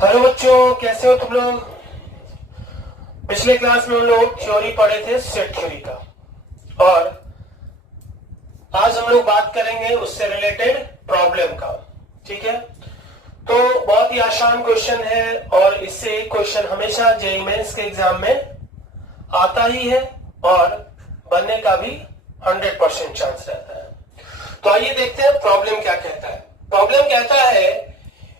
Hello बच्चों, कैसे हो तुम लोग। पिछले क्लास में हम लोग थ्योरी पढ़े थे सेट थ्योरी का, और आज हम लोग बात करेंगे उससे रिलेटेड प्रॉब्लम का। ठीक है, तो बहुत ही आसान क्वेश्चन है और इससे एक क्वेश्चन हमेशा जेईई मेंस के एग्जाम में आता ही है और बनने का भी 100% चांस रहता है। तो आइए देखते हैं प्रॉब्लम क्या कहता है। प्रॉब्लम कहता है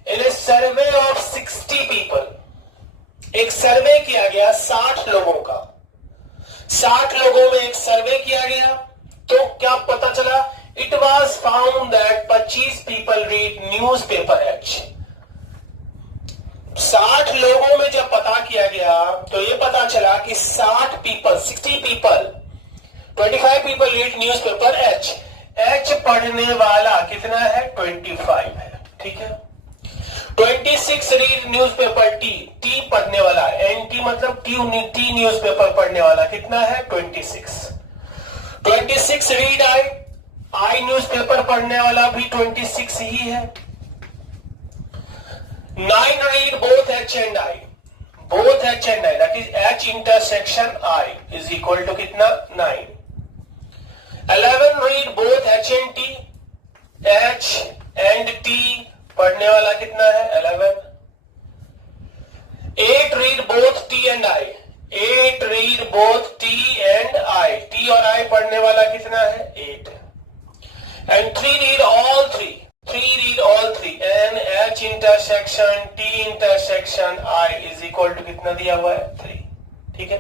इन ए सर्वे ऑफ 60 पीपल, एक सर्वे किया गया 60 लोगों का। 60 लोगों में एक सर्वे किया गया, तो क्या पता चला? It was found that 25 people read news paper H. 60 लोगों में जब पता किया गया तो ये पता चला कि 60 people 25 people read news paper H. H पढ़ने वाला कितना है? 25 है। ठीक है, 26 read news paper T. T पढ़ने वाला, एनटी मतलब टी न्यूज पेपर पढ़ने वाला कितना है? 26। 26 रीड आई न्यूज पेपर पढ़ने वाला भी 26 ही है। 9 read both H and I. Both H and I that is H intersection I is equal to कितना? 9। 11 read both H and T. H and T पढ़ने वाला कितना है? 11। 8 read both T and I. 8 read both T and I. T और I पढ़ने वाला कितना है? 8। And 3 read all three. 3 read all three. N H intersection T intersection I is equal to कितना दिया हुआ है? 3। ठीक है,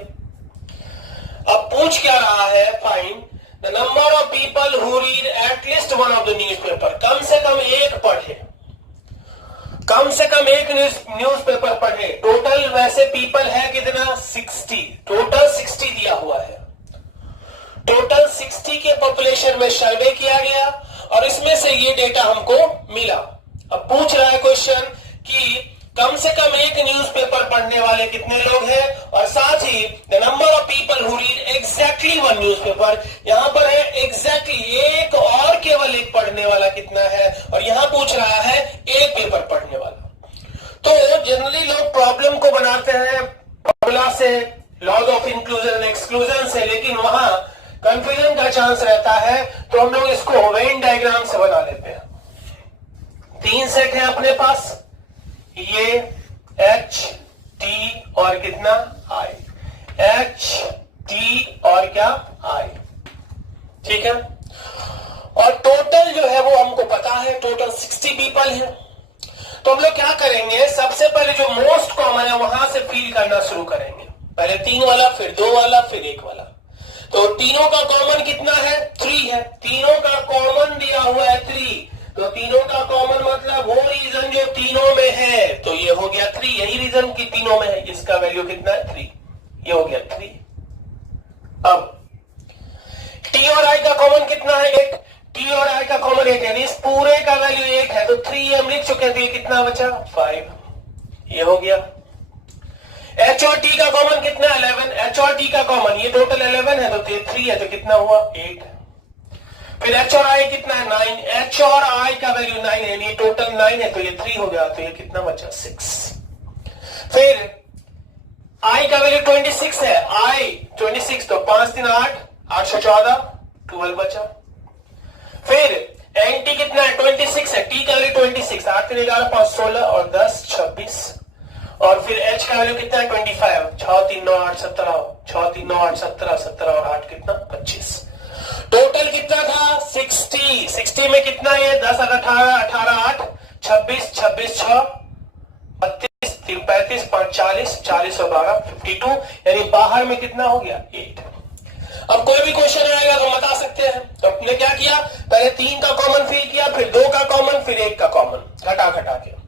अब पूछ क्या रहा है? Find the number of people who read at least one of the newspaper. कम से कम एक पढ़े, कम से कम एक न्यूज पेपर पढ़े। टोटल वैसे पीपल है कितना? 60। टोटल 60 दिया हुआ है। टोटल 60 के पॉपुलेशन में सर्वे किया गया और इसमें से ये डेटा हमको मिला। अब पूछ रहा है क्वेश्चन कि कम से कम एक न्यूज़पेपर पढ़ने वाले कितने लोग हैं, और साथ ही the number of people who read exactly one newspaper. यहां पर है एग्जैक्टली एक और केवल एक पढ़ने वाला कितना है, और यहां पूछ रहा है एक पेपर पढ़ने वाला। तो जनरली लोग प्रॉब्लम को बनाते हैं फॉर्मूला से, laws of inclusion and exclusion से, लेकिन वहां कंफ्यूजन का चांस रहता है, तो हम लोग इसको वेन डायग्राम से बना लेते हैं। 3 सेट है अपने पास, ये एच टी और कितना? आई। एच टी और क्या? आई। ठीक है, और टोटल जो है वो हमको पता है, टोटल 60 पीपल है। तो हम लोग क्या करेंगे? सबसे पहले जो मोस्ट कॉमन है वहां से फील करना शुरू करेंगे। पहले 3 वाला, फिर 2 वाला, फिर 1 वाला। तो तीनों का कॉमन कितना है? 3 है। तीनों का कॉमन दिया हुआ है 3, तो तीनों का कॉमन मतलब वो रीजन जो तीनों में है, तो ये हो गया 3। यही रीजन की तीनों में है, इसका वैल्यू कितना है? 3। ये हो गया 3। अब टी और आई का कॉमन कितना है? 1। टी और आई का कॉमन 1 है, इस पूरे का वैल्यू 1 है, तो 3 हम लिख चुके थे। कितना बचा? 5। ये हो गया। एच और टी का कॉमन कितना? 11। एच और टी का कॉमन, ये टोटल 11 है, तो 3 है, तो कितना हुआ? 8। फिर एच और आई कितना है? 9। एच और आई का वैल्यू 9 है, ये टोटल 9 है, तो ये 3 हो गया, तो ये कितना बचा? 6। फिर आई का वैल्यू 26 है। आई 26, तो 5 3 8, 8 से 14, 12 बचा। फिर एन टी कितना है? 26 है। टी का वैल्यू 26, 8 3 11, 5 16 और 10 26। और फिर एच का वैल्यू कितना है? 25, 6 3 9 8 17, 6 3 9 8 17, 17 और 8 कितना? 25। टोटल कितना था? 60। 60 में कितना है? 10 18 18 8 26 26 6 32 3 35 5 40 40 और 12 52, यानी बाहर में कितना हो गया? 8। अब कोई भी क्वेश्चन आएगा तो बता सकते हैं। तो अपने क्या किया? पहले 3 का कॉमन फिल किया, फिर 2 का कॉमन, फिर 1 का कॉमन, घटा घटा के।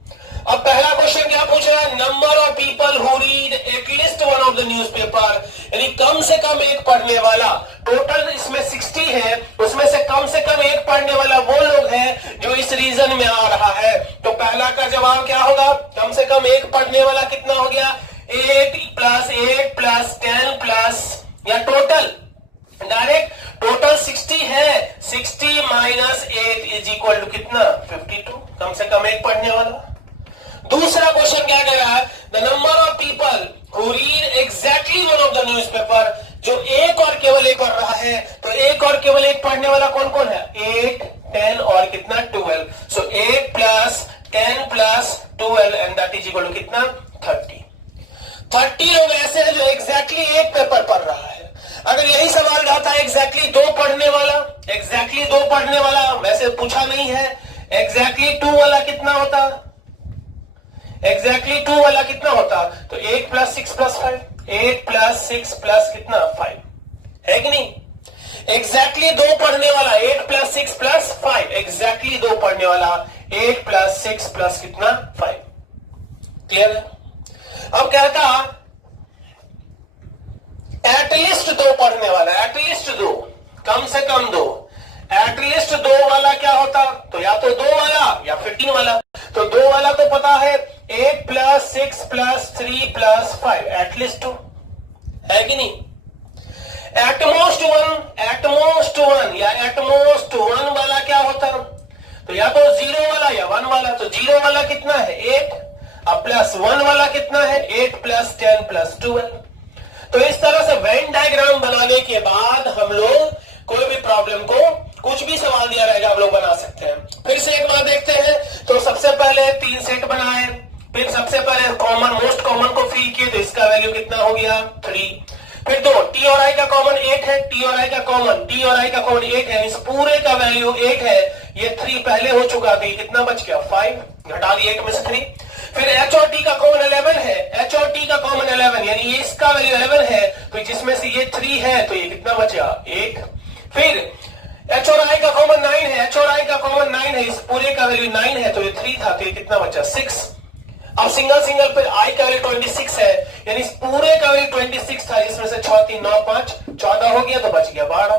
अब पहला क्वेश्चन क्या पूछ रहा है? Number of people who read at least one of the newspaper, यानी कम से कम एक पढ़ने वाला। टोटल इसमें 60 है, उसमें से कम एक पढ़ने वाला वो लोग हैं जो इस रीजन में आ रहा है। तो पहला का जवाब क्या होगा? कम से कम एक पढ़ने वाला कितना हो गया? 8 + 8 + 10 प्लस, या टोटल डायरेक्ट टोटल 60 है, 60 - 8 इज इक्वल टू कितना? 52। कम से कम एक पढ़ने वाला। दूसरा क्वेश्चन क्या कह रहा है, the number of people who read exactly one of the newspaper, जो एक और केवल एक पढ़ रहा है, तो एक और केवल एक पढ़ने वाला कौन कौन है, 8, 10 और कितना 12, so 8 plus 10 plus 12 and that is equal to कितना 30 लोग ऐसे हैं जो एग्जैक्टली एक पेपर पढ़ रहा है। अगर यही सवाल रहता एग्जैक्टली दो पढ़ने वाला, वैसे पूछा नहीं है, एग्जैक्टली 2 वाला कितना होता, तो 8 प्लस 6 प्लस 5, 8 प्लस 6 प्लस कितना 5 है कि नहीं। एग्जैक्टली दो पढ़ने वाला 8 प्लस 6 प्लस 5, एग्जैक्टली दो पढ़ने वाला 8 प्लस 6 प्लस कितना 5। क्लियर है। अब कहता एटलीस्ट दो पढ़ने वाला, एटलीस्ट दो, कम से कम दो, एटलीस्ट दो वाला क्या होता, तो या तो 2 वाला या फिर 3 वाला। तो 2 वाला तो पता है 8 प्लस 6 प्लस 3 प्लस 5, एटलीस्ट 2 है कि नहीं। एटमोस्ट वन या एटमोस्ट 1 वाला क्या होता, तो या तो 0 वाला या 1 वाला। तो 0 वाला कितना है 8, अब प्लस 1 वाला कितना है 8 प्लस 10 प्लस 12। तो इस तरह से वेन डायग्राम बनाने के बाद हम लोग कोई भी प्रॉब्लम को, कुछ भी सवाल दिया रहेगा हम लोग बना सकते हैं। फिर से एक बार देखते हैं। तो सबसे पहले 3 सेट बनाए, फिर सबसे पहले मोस्ट कॉमन को फिल किए, तो इसका वैल्यू कितना हो गया 3। फिर 2, टी और आई का कॉमन 8 है, टी और आई का कॉमन 8 है, इस पूरे का वैल्यू 8 है, ये 3 पहले हो चुका, तो ये कितना बच गया 5, घटा दिए 8 में से 3। फिर एच और टी का कॉमन 11 है, एच और टी का कॉमन 11 यानी ये इसका वैल्यू 11 है, तो जिसमें से ये 3 है, तो ये कितना बचा 8। फिर एच और आई का कॉमन 9 है, एच और आई का कॉमन 9 है, इस पूरे का वैल्यू 9 है, तो ये 3 था, तो ये कितना बचा 6। अब सिंगल पे आई का वैल्यू 26 है, यानी इस पूरे का वैल्यू 26 था, जिसमें से 6 3 9 5 14 हो गया, तो बच गया 12।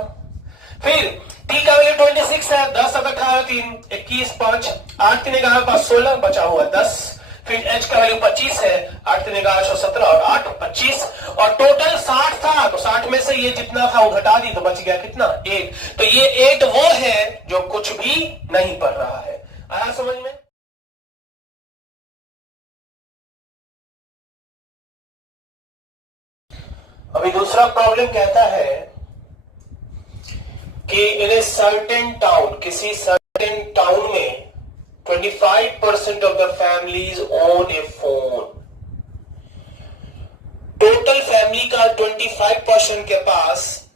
फिर टी का वैल्यू 26 है, 10 अब 18 3 21 5 8 3 11 5 16 बचा हुआ 10। फिर एच का वैल्यू 25 है, 8 3 11 17 और 8 25, और टोटल 60 था, तो 60 में से ये जितना था वो घटा दी, तो बच गया कितना 8। तो ये 8 वो है जो कुछ भी नहीं पढ़ रहा है। आया समझ में। अभी दूसरा प्रॉब्लम कहता है कि इन ए सर्टेन टाउन, किसी सर्टेन टाउन में 25% of the families own A phone. Total family का 25% के पास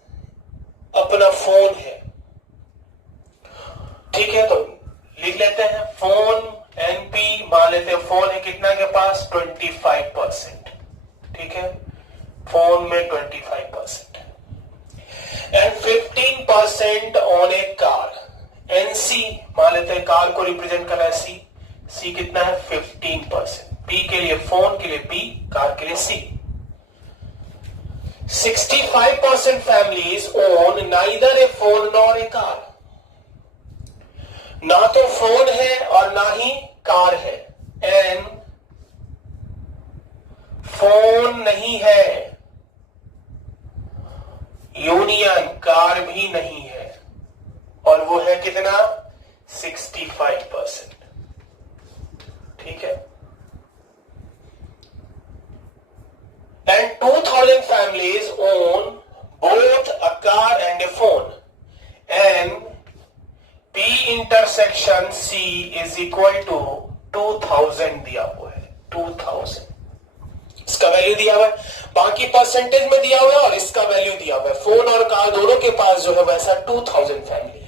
अपना फोन है। ठीक है, तो लिख लेते हैं फोन एनपी, मान लेते हैं फोन है कितना के पास 25%। ठीक है, फोन में 25% and 15% on A car. NC मान लेते हैं कार को रिप्रेजेंट करना है सी, सी कितना है 15%। पी के लिए फोन के लिए पी, कार के लिए सी। 65% families own neither A phone nor a car. ना तो फोन है और ना ही कार है, एन फोन नहीं है, यूनियन कार भी नहीं है, और वो है कितना 65%। ठीक है, and 2000 families own both a car and a phone, and P intersection C is equal to 2000 दिया हुआ है, 2000 इसका वैल्यू दिया हुआ है, बाकी परसेंटेज में दिया हुआ है और इसका वैल्यू दिया हुआ है। फोन और कार दोनों के पास जो है वैसा 2000 फैमिली है।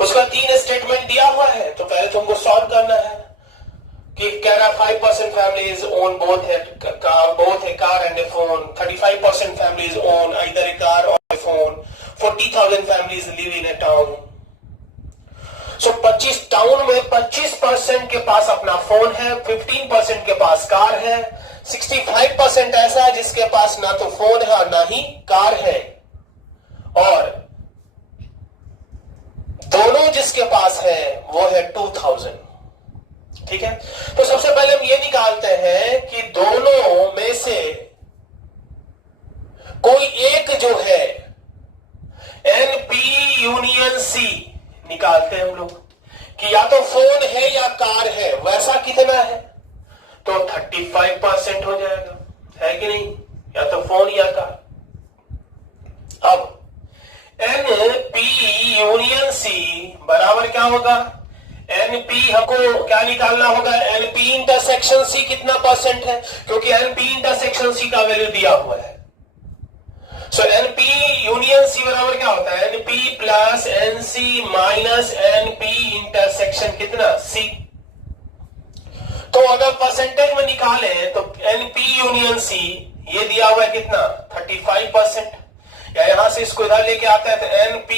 उसका 3 स्टेटमेंट दिया हुआ है, तो पहले तुमको सॉल्व करना है कि कह रहा 5% families own both a car and a phone, 35% families own either a car और a phone, 40,000 families live in a town. So 25 town में 25% के पास अपना फोन है, 15% के पास कार है, 65% ऐसा है जिसके पास ना तो फोन है और ना ही कार है, और दोनों जिसके पास है वो है 2000। ठीक है, तो सबसे पहले हम ये निकालते हैं कि दोनों में से कोई एक जो है एनपी यूनियन सी निकालते हैं हम लोग। कि या तो फोन है या कार है, वैसा कितना है, तो 35% हो जाएगा, है कि नहीं, या तो फोन या कार। अब NP यूनियन C बराबर क्या होगा, NP हमको क्या निकालना होगा, NP इंटरसेक्शन C कितना परसेंट है, क्योंकि NP इंटरसेक्शन C का वैल्यू दिया हुआ है। सो NP यूनियन C बराबर क्या होता है, NP plus NC minus NP intersection कितना C। तो अगर परसेंटेज में निकालें तो NP यूनियन C ये दिया हुआ है कितना, 35%, या यहां से इसको इधर लेके आता है तो NP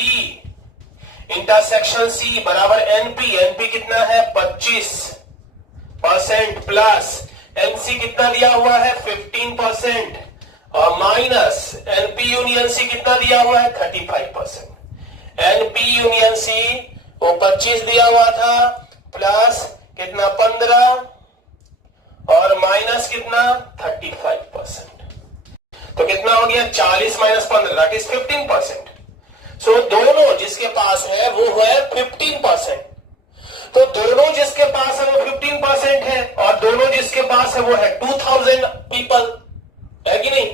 इंटरसेक्शन C बराबर NP कितना है 25% प्लस NC कितना दिया हुआ है 15% और माइनस NP यूनियन C कितना दिया हुआ है 35%। NP यूनियन C वो 25 दिया हुआ था प्लस कितना 15 और माइनस कितना 35%, तो कितना हो गया 40 माइनस 15 दैट इज 15%। सो दोनों जिसके पास है वो है 15%, तो दोनों जिसके पास है वो 15% है और दोनों जिसके पास है वो है 2000 पीपल, है कि नहीं।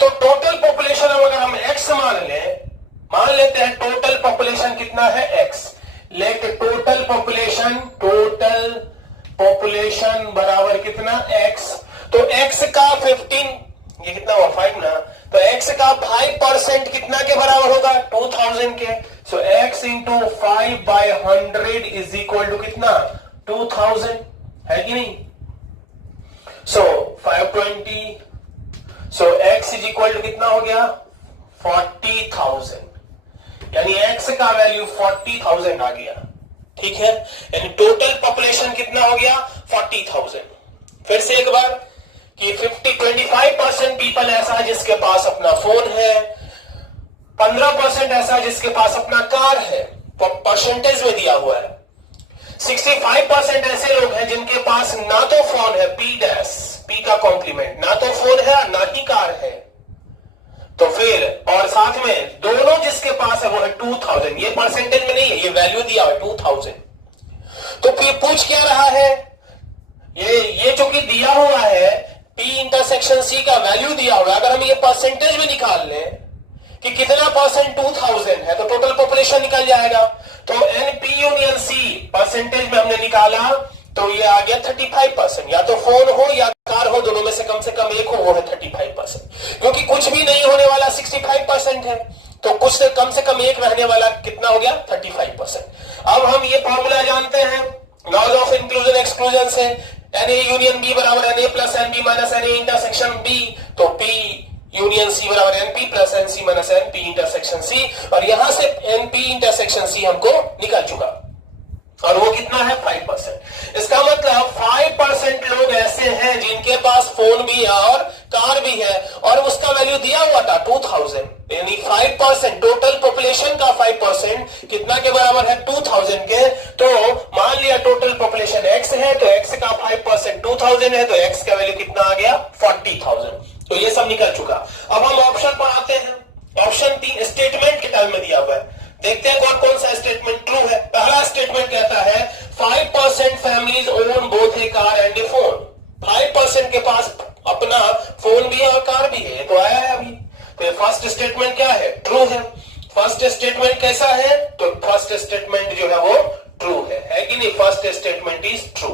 तो टोटल पॉपुलेशन अगर हम x मान लेते हैं टोटल पॉपुलेशन कितना है x, लेट टोटल पॉपुलेशन बराबर कितना x, तो x का 15 ये कितना हुआ 5 ना, तो x का 5% कितना के बराबर होगा 2000 के, so x into 5/100 is equal to कितना 2000, है कि नहीं। So 520, so x is equal to कितना हो गया 40,000, यानी x का वैल्यू 40,000 आ गया, ठीक है, यानी टोटल पॉपुलेशन कितना हो गया 40,000। फिर से एक बार कि 25% पीपल ऐसा है जिसके पास अपना फोन है, 15% ऐसा है जिसके पास अपना कार है, परसेंटेज में दिया हुआ है, 65% ऐसे लोग हैं जिनके पास ना तो फोन है P का कॉम्प्लीमेंट, ना तो फोन है ना ही कार है, तो फिर और साथ में दोनों जिसके पास है वो है 2000, ये परसेंटेज में नहीं है, ये वैल्यू दिया है 2000। तो फिर पूछ क्या रहा है, ये जो कि दिया हुआ है P इंटरसेक्शन C का वैल्यू दिया हुआ है, अगर हम ये परसेंटेज में निकाल लें कि कितना परसेंट 2000 है तो टोटल पॉपुलेशन निकल जाएगा। तो NP यूनियन C परसेंटेज में हमने निकाला तो ये आ गया 35%, या तो फोन हो या कार हो, दोनों में से कम एक हो, वो है 35%, क्योंकि कुछ भी नहीं होने वाला 65% है, तो कुछ से कम एक रहने वाला कितना हो गया 35%। अब हम ये फॉर्मूला जानते हैं लॉज ऑफ इंक्लूजन एक्सक्लूजन से, NA यूनियन B बराबर NA plus NB minus NA intersection B, तो P यूनियन C बराबर NP plus NC minus NP intersection C, और यहां से NP इंटरसेक्शन C हमको निकल चुका और वो कितना है 5%। इसका मतलब 5% लोग ऐसे हैं जिनके पास फोन भी है और कार भी है और उसका वैल्यू दिया हुआ था 2000, यानी 5% टोटल पॉपुलेशन का 5% कितना के बराबर है 2000 के। तो मान लिया टोटल पॉपुलेशन x है तो x का 5% 2000 है, तो x का वैल्यू कितना आ गया 40,000। तो ये सब निकल चुका। अब हम ऑप्शन पर आते हैं। ऑप्शन 3 स्टेटमेंट के टर्म में दिया हुआ है, देखते हैं कौन कौन सा स्टेटमेंट ट्रू है। पहला स्टेटमेंट कहता है 5% families own both a car and a phone, 5% के पास अपना फोन भी है और कार भी है, तो आया है अभी। तो फर्स्ट स्टेटमेंट क्या है ट्रू है। फर्स्ट स्टेटमेंट कैसा है, तो फर्स्ट स्टेटमेंट जो है वो ट्रू है कि नहीं, फर्स्ट स्टेटमेंट इज ट्रू।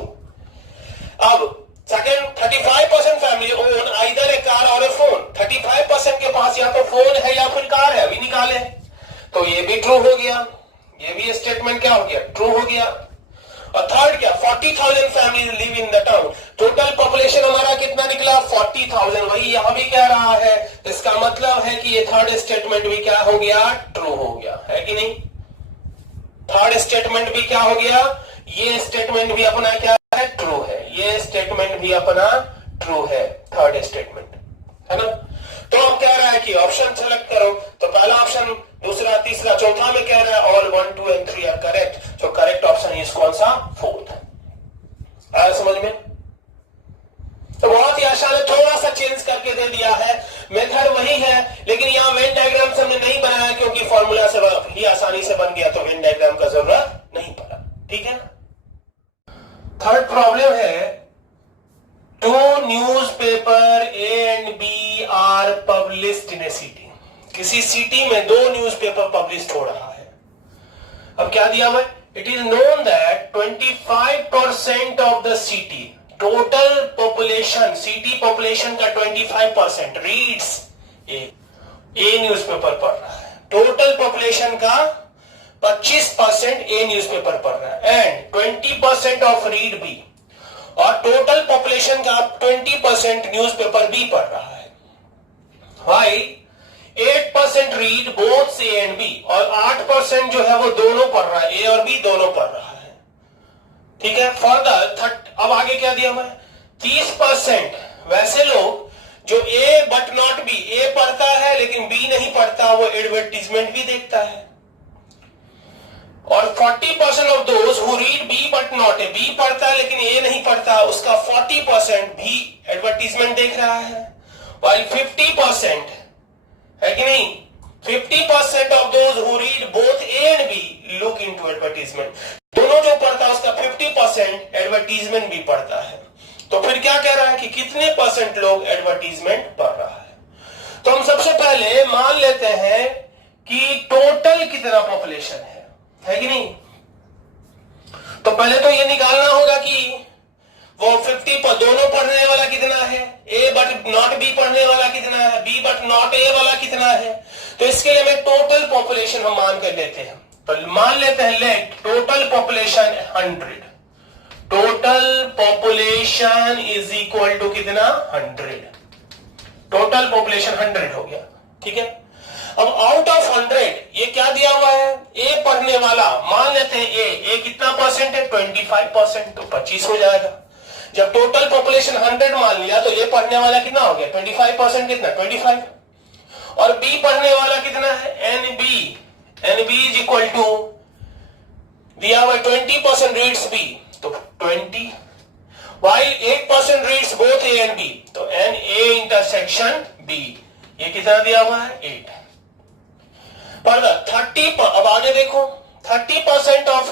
अब second 35% family own either a car और ए फोन, 35% के पास या तो फोन है या फिर कार है, अभी निकाले, तो ये भी ट्रू हो गया, ये भी स्टेटमेंट क्या हो गया ट्रू हो गया। और थर्ड क्या 40,000 family live in the town, total population हमारा कितना निकला 40,000, वही यहां भी कह रहा है, इसका मतलब है कि ये थर्ड स्टेटमेंट भी क्या हो गया ट्रू हो गया, है कि नहीं। थर्ड स्टेटमेंट भी क्या हो गया, ये स्टेटमेंट भी अपना क्या है ट्रू है, ये स्टेटमेंट भी अपना ट्रू है, थर्ड स्टेटमेंट है ना। तो अब कह रहा है कि ऑप्शन सेलेक्ट करो, तो पहला ऑप्शन, दूसरा, तीसरा, चौथा में कह रहा है ऑल 1, 2 and 3 आर करेक्ट, तो करेक्ट ऑप्शन इज कौन सा फोर्थ। आया समझ में। तो बहुत ही आसान है, थोड़ा सा चेंज करके दे दिया है, मेथड वही है, लेकिन यहाँ वेन डायग्राम हमने नहीं बनाया क्योंकि फॉर्मूला से ही आसानी से बन गया, तो वेन डायग्राम का जरूरत नहीं पड़ा। ठीक है। थर्ड प्रॉब्लम है, two newspaper A and B are published in a city. किसी सिटी में दो न्यूज़पेपर पब्लिश हो रहा है। अब क्या दिया हुआ है, it is known that 25% of the city, total population, city population का 25% रीड्स ए न्यूज़पेपर पढ़ रहा है। टोटल पॉपुलेशन का 25% ए न्यूज़पेपर पढ़ रहा है एंड 20% ऑफ रीड बी, और टोटल पॉपुलेशन का 20% न्यूज़पेपर बी पढ़ रहा है। Why 8% read both A and B, और 8% जो है वो दोनों पढ़ रहा है, ए और बी दोनों पढ़ रहा है। ठीक है। फर्दर अब आगे क्या दिया हुआ है, 30% वैसे लोग जो ए बट नॉट बी, ए पढ़ता है लेकिन बी नहीं पढ़ता, वो एडवर्टीजमेंट भी देखता है। और 40% of those who read B but not A, B पढ़ता है लेकिन ए नहीं पढ़ता, उसका 40% भी एडवर्टीजमेंट देख रहा है। while 50% है कि नहीं, 50% of those who read both A and B look into advertisement. दोनों जो पढ़ता है उसका 50% एडवर्टीजमेंट भी पढ़ता है। तो फिर क्या कह रहा है कि कितने परसेंट लोग एडवर्टीजमेंट पढ़ रहा है। तो हम सबसे पहले मान लेते हैं कि टोटल कितना पॉपुलेशन है कि नहीं। तो पहले तो ये निकालना होगा कि वो 50 पर दोनों पढ़ने वाला कितना है, ए बट नॉट बी पढ़ने वाला कितना है, बी बट नॉट ए वाला कितना है। तो इसके लिए मैं टोटल पॉपुलेशन हम मान कर लेते हैं। तो मान लेते हैं let total population 100, total population is equal to कितना 100, टोटल पॉपुलेशन 100 हो गया। ठीक है। अब आउट ऑफ 100 ये क्या दिया हुआ है, ए पढ़ने वाला मान लेते हैं ए कितना परसेंट है 25%, तो 25 हो जाएगा। जब टोटल पॉपुलेशन 100 मान लिया तो ए पढ़ने वाला कितना हो गया 25% कितना 25, और बी पढ़ने वाला कितना है n B is equal to दिया हुआ 20% रीड्स बी तो 20, while 8% reads both A and B, तो एन ए इंटरसेक्शन बी ये कितना दिया हुआ है 8। पर 30 अब आगे देखो 30% ऑफ,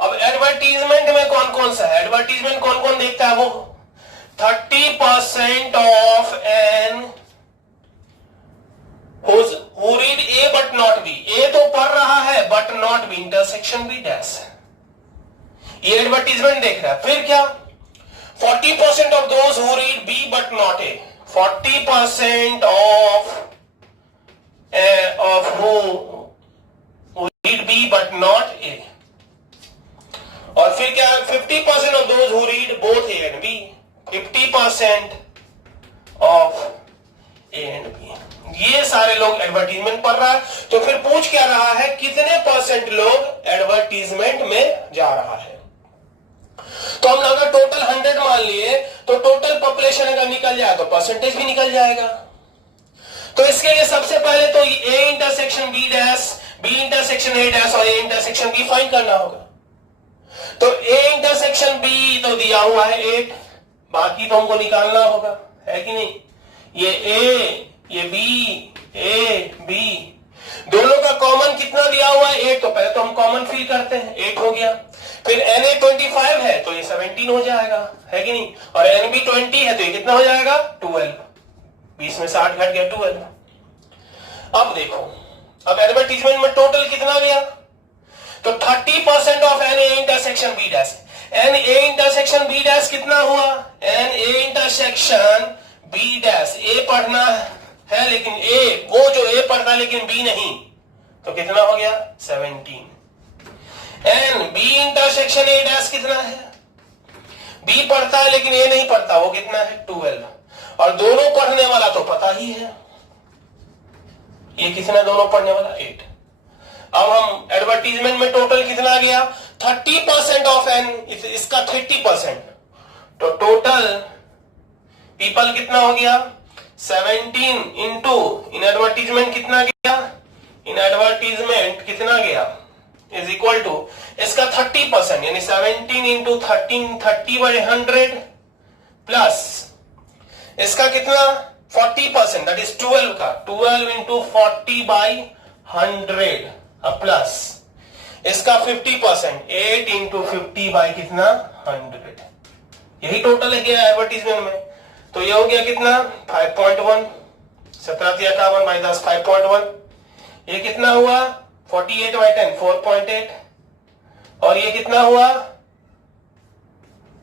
अब एडवर्टीजमेंट में कौन कौन सा है, एडवर्टीजमेंट कौन कौन देखता है, वो 30% of n who read A but not B, A तो पढ़ रहा है but not B intersection B dash, ये एडवर्टीजमेंट देख रहा है। फिर क्या 40% of those who read B but not A, 40% of who read B but not A, और फिर क्या 50% of those who read both A and B, 50% of A and B, ये सारे लोग एडवर्टीजमेंट पढ़ रहा है। तो फिर पूछ क्या रहा है कितने परसेंट लोग एडवर्टीजमेंट में जा रहा है। तो हम अगर टोटल 100 मान लिए तो टोटल पॉपुलेशन अगर निकल जाए तो परसेंटेज भी निकल जाएगा। तो इसके लिए सबसे पहले तो A intersection B dash, B intersection A dash और ए इंटरसेक्शन बी फाइंड करना होगा। तो ए इंटरसेक्शन बी तो दिया हुआ है 8, बाकी तो हमको निकालना होगा, है कि नहीं। ये ए ये बी, ए बी दोनों का कॉमन कितना दिया हुआ है 8, तो पहले तो हम कॉमन फिल करते हैं, 8 हो गया। फिर एन ए 25 है तो ये 17 हो जाएगा, है कि नहीं, और एन बी 20 है तो ये कितना हो जाएगा 12, 20 में 60 घट गया 12। अब देखो अब एडवर्टीजमेंट में टोटल कितना गया, तो 30% of n A intersection B dash, n A intersection B dash कितना हुआ, n A intersection B dash, A पढ़ना है लेकिन ए वो जो ए पढ़ता लेकिन बी नहीं, तो कितना हो गया 17। N B intersection A dash कितना है, बी पढ़ता है लेकिन ए नहीं पढ़ता, वो कितना है 12, और दोनों पढ़ने वाला तो पता ही है, ये कितना दोनों पढ़ने वाला 8। अब हम एडवर्टीजमेंट में टोटल कितना गया 30% ऑफ एन, इसका 30%, तो टोटल पीपल कितना हो गया 17 इंटू इन एडवर्टीजमेंट कितना गया, इन एडवर्टीजमेंट कितना गया इज इक्वल टू इसका 30% यानी 17 इंटू 13, 30/100 प्लस इसका कितना 40% दैट इज 12 का 12 इंटू 40/100 प्लस इसका 50%, 8 इंटू 50 बाई कितना 100, यही टोटल है क्या एडवर्टीजमेंट में। तो ये हो गया कितना 5.1, 17 बाई 10 5.1, ये कितना हुआ 48 बाई 10 4.8, और ये कितना हुआ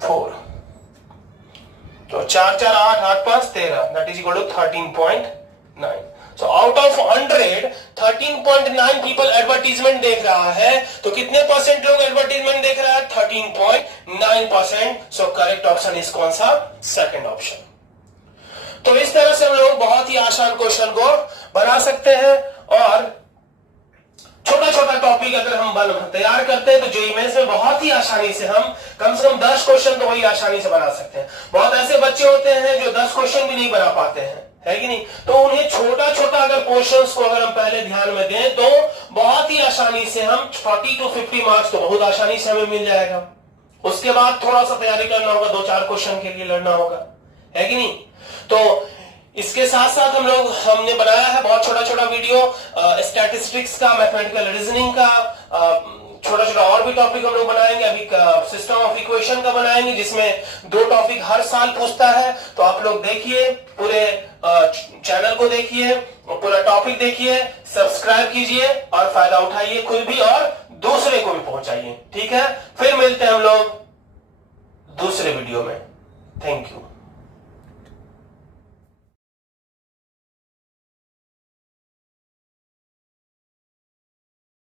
4, तो 4 4 8 8 5 13, that is equal to 13.9। So out of 100 13.9 people advertisement देख रहा है, तो कितने परसेंट लोग एडवर्टीजमेंट देख रहा है 13.9%। सो करेक्ट ऑप्शन इज कौन सा, सेकंड ऑप्शन। तो इस तरह से हम लोग बहुत ही आसान क्वेश्चन को बना सकते हैं, और छोटा छोटा टॉपिक अगर हम तैयार करते हैं तो जेईई मेंस में बहुत ही आसानी से हम कम से कम 10 क्वेश्चन तो वही आसानी से बना सकते हैं। बहुत ऐसे बच्चे होते हैं जो 10 क्वेश्चन भी नहीं बना पाते हैं, है कि नहीं। तो उन्हें छोटा छोटा अगर क्वेश्चंस को अगर हम पहले ध्यान में दें तो बहुत ही आसानी से हम 40 to 50 मार्क्स तो बहुत आसानी से हमें मिल जाएगा। उसके बाद थोड़ा सा तैयारी करना होगा, 2-4 क्वेश्चन के लिए लड़ना होगा, है कि नहीं। तो इसके साथ साथ हमने बनाया है बहुत छोटा छोटा वीडियो स्टैटिस्टिक्स का, मैथमेटिकल रीजनिंग का, छोटा छोटा और भी टॉपिक हम लोग बनाएंगे। अभी सिस्टम ऑफ इक्वेशन का बनाएंगे, जिसमें 2 टॉपिक हर साल पूछता है। तो आप लोग देखिए, पूरे चैनल को देखिए, पूरा टॉपिक देखिए, सब्सक्राइब कीजिए और फायदा उठाइए खुद भी और दूसरे को भी पहुंचाइए, ठीक है। फिर मिलते हैं हम लोग दूसरे वीडियो में। Thank you.